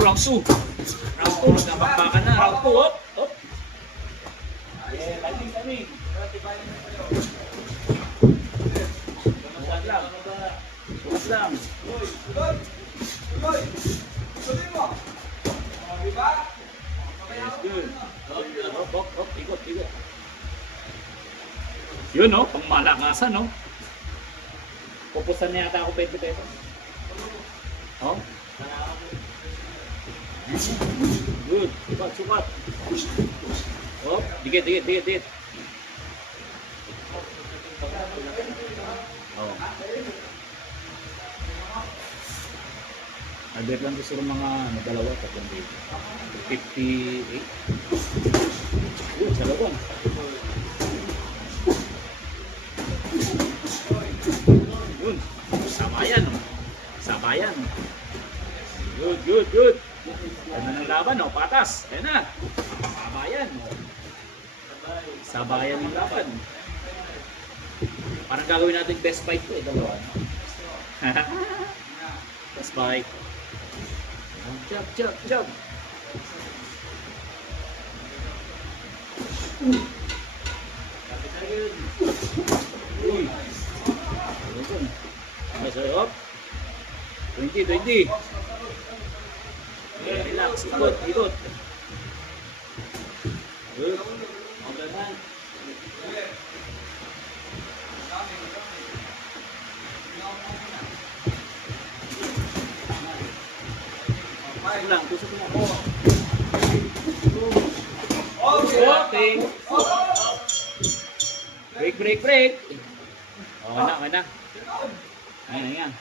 round 2. Round 2, nagkapakbakan na. Round 2, hop, hop. Yeah, timing. Sukat lang. Sukat lang. Yes, good. Hop, hop, hop. Ikot. Yun, no? Pang malakasan, no? Pupusan niya yata ako 20 pesos. Oh. Good. Sukat. Oh, dikit. Oh. Albert lang gusto ng mga dalawa, tatlong dito. 58. Good, sa looban. Yun. Sabayan. Good. Ano ng laban, no? Patas. Kaya na. Sabayan ng laban. Parang gagawin natin best fight to, dalawa. Best fight. Jump. Uy. Masarap. 20. Relax, ikot. Good. Maganan. Tusok lang. Okay. Break. Oh, na. Ayan.